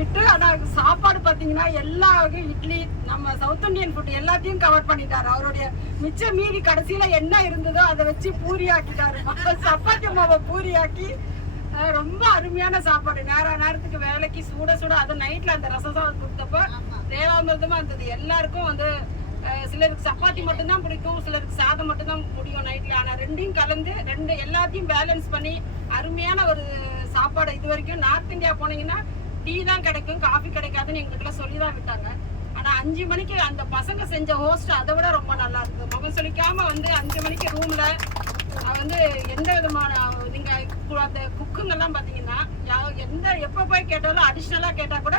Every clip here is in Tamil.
விட்டு. ஆனா சாப்பாடு பாத்தீங்கன்னா எல்லா வகை இட்லி, நம்ம சவுத் இந்தியன் ஃபுட் எல்லாத்தையும் கவர் பண்ணிட்டாரு. அவருடைய மிச்ச மீதி கடைசியில என்ன இருந்ததோ அதை வச்சு பூரி ஆக்கிட்டாரு. சப்பாத்தி மாவை பூரி ஆக்கி ரொம்ப அருமையான சாப்பாடு. நேரத்துக்கு வேலைக்கு சுட சுட, அது நைட்ல அந்த ரசம் சாதம் கொடுத்தப்ப தேவாமிர்தமா இருந்தது. எல்லாருக்கும் வந்து சிலருக்கு சப்பாத்தி மட்டும்தான் பிடிக்கும், சிலருக்கு சாதம் மட்டும்தான் முடியும் நைட்ல. ஆனா ரெண்டையும் கலந்து எல்லாத்தையும் பேலன்ஸ் பண்ணி அருமையான ஒரு சாப்பாடு. இது வரைக்கும் நார்த் இந்தியா போனீங்கன்னா டீ தான் கிடைக்கும், காஃபி கிடைக்காதுன்னு எங்களுக்கு சொல்லிதான் விட்டாங்க. ஆனா 5 மணிக்கு அந்த பசங்க செஞ்ச ஹோஸ்ட் அதை விட ரொம்ப நல்லா இருந்தது. முகம் சொல்லிக்காம வந்து 5 மணிக்கு ரூம்ல வந்து எந்த விதமான நீங்க அந்த குக்குங்கெல்லாம் பாத்தீங்கன்னா எப்ப போய் கேட்டாலும் அடிஷ்னலா கேட்டா கூட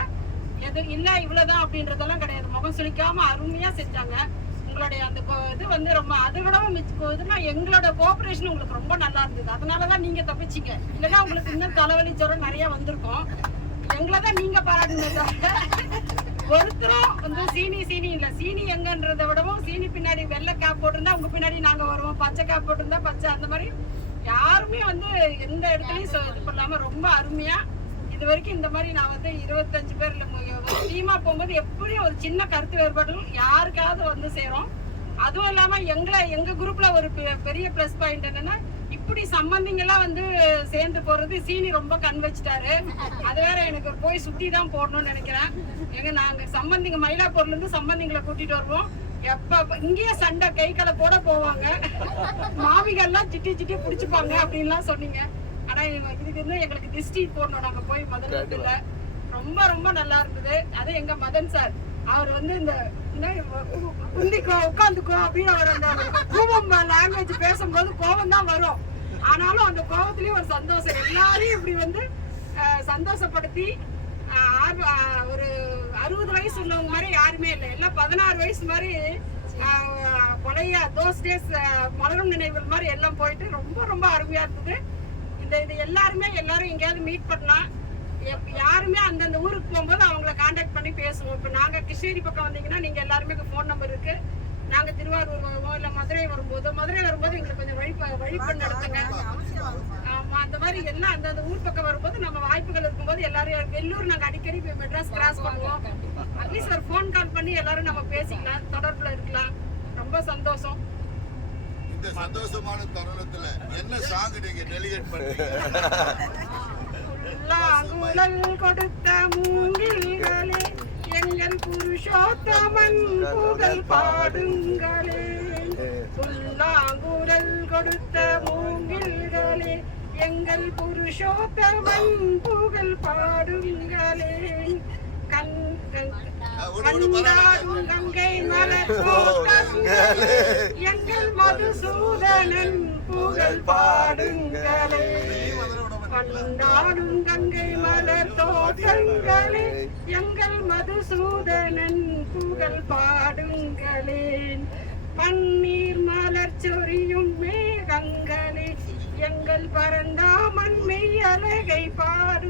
எது இல்ல இவ்வளவுதான் அப்படின்றதெல்லாம் கிடையாது. முகம் சுளிக்காம அருமையா செஞ்சாங்க. உங்களுடைய அந்த இது வந்து ரொம்ப அதை விடவும் இதுனா எங்களோட கோஆபரேஷன் உங்களுக்கு ரொம்ப நல்லா இருந்தது. அதனாலதான் நீங்க தப்பிச்சிங்க. இல்லைன்னா உங்களுக்கு இன்னும் தலைவலி ஜுரம் நிறைய வந்திருக்கும். எங்களதான் நீங்க பாராட்டுங்க. ஒருத்தரும் வந்து சீனி இல்ல. சீனி எங்கன்றதை விடவும் சீனி பின்னாடி வெள்ளை கேப் போட்டிருந்தா உங்க பின்னாடி நாங்க வருவோம், பச்சை கேப் போட்டிருந்தா பச்சை, அந்த மாதிரி யாருமே வந்து எந்த இடத்துலயும் இது பண்ணாம ரொம்ப அருமையா. இது வரைக்கும் இந்த மாதிரி நான் வந்து 25 பேர்ல டீமா போகும்போது எப்படியும் ஒரு சின்ன கருத்து வேறுபாடும் யாருக்காவது வந்து சேரும். அதுவும் இல்லாம எங்க குரூப்ல ஒரு பெரிய பிளஸ் பாயிண்ட் என்னன்னா, இப்படி சம்பந்திங்கெல்லாம் வந்து சேர்ந்து போறது சீனி ரொம்ப கண் வச்சுட்டாரு. அது வேற எனக்கு போய் சுத்தி தான் போடணும்னு நினைக்கிறேன். நாங்க சம்பந்திங்க மயிலாப்பூர்ல இருந்து சம்பந்திங்களை கூட்டிட்டு வருவோம். எப்ப இங்கேயே சண்டை கைகளை போட போவாங்க, மாமிகள்லாம் சிட்டி புடிச்சுப்பாங்க அப்படின்லாம் சொன்னீங்க. ஆனா இதுக்கு வந்து எங்களுக்கு திஷ்டி போடணும். நாங்க போய் முதல்ல ரொம்ப ரொம்ப நல்லா இருந்தது. அது எங்க மதன் சார், அவர் வந்து இந்த குந்திக்கோ உட்காந்துக்கோ அப்படின்னு அவர் அந்த கூவம் லாங்குவேஜ் பேசும்போது கோபம் தான் வரும். ஆனாலும் அந்த கோபத்திலயும் ஒரு சந்தோஷம். எல்லாரையும் இப்படி வந்து சந்தோஷப்படுத்தி ஒரு 60 வயசு உள்ளவங்க மாதிரி யாருமே இல்லை. எல்லாம் 16 வயசு மாதிரி பழைய தோஸ் டேஸ் மலரும் நினைவுகள் மாதிரி எல்லாம் போயிட்டு ரொம்ப ரொம்ப அருமையா இருந்தது. இது எல்லாரும் எங்கேயாவது மீட் பண்ணலாம். யாருமே அந்தந்த ஊருக்கு போகும்போது அவங்கள கான்டாக்ட் பண்ணி பேசுவோம். இப்போ நாங்க கிருஷ்ணகிரி பக்கம் வந்தீங்கன்னா நீங்க எல்லாருமே ஃபோன் நம்பர் இருக்கு. நாங்க திருவாரூர் வருவோம், இல்ல மதுரை வரும்போது எங்களுக்கு கொஞ்சம் வழிபண்ண நடத்துங்க. ஆமா, அந்த மாதிரி எல்லாம் அந்தந்த ஊர் பக்கம் வரும்போது நம்ம வாய்ப்புகள் இருக்கும்போது எல்லாரும் வெள்ளூர் நாங்க அடிக்கடி மெட்ராஸ் கிராஸ் பண்ணுவோம். அட்லீஸ்ட் ஒரு ஃபோன் கால் பண்ணி எல்லாரும் நம்ம பேசிக்கலாம், தொடர்புல இருக்கலாம். ரொம்ப சந்தோஷம். இந்த சந்தோஷமான தருணத்துல என்ன சாங் நீங்க டெலிகேட் பண்றீங்க? குழல் கொடுத்த மூங்கில்களே, எங்கள் புருஷோத்தமன் புகழ் பாடுங்களே. புல்லாங்குழல் கொடுத்த மூங்கில்களே, எங்கள் புருஷோத்தமன் புகழ் பாடுங்களே. கண்டாடும் கங்கை மலர் தோட்டங்களே, எங்கள் மதுசூதனன் புகழ் பாடுங்களே. கண்டாடும் கங்கை மலர் தோட்டங்களே, எங்கள் மதுசூதனன் புகழ் பாடுங்களே. பன்னீர் மலர் சொரியும் மேகங்களே, எங்கள் பரந்தாமன் மெய் அழகை பாடு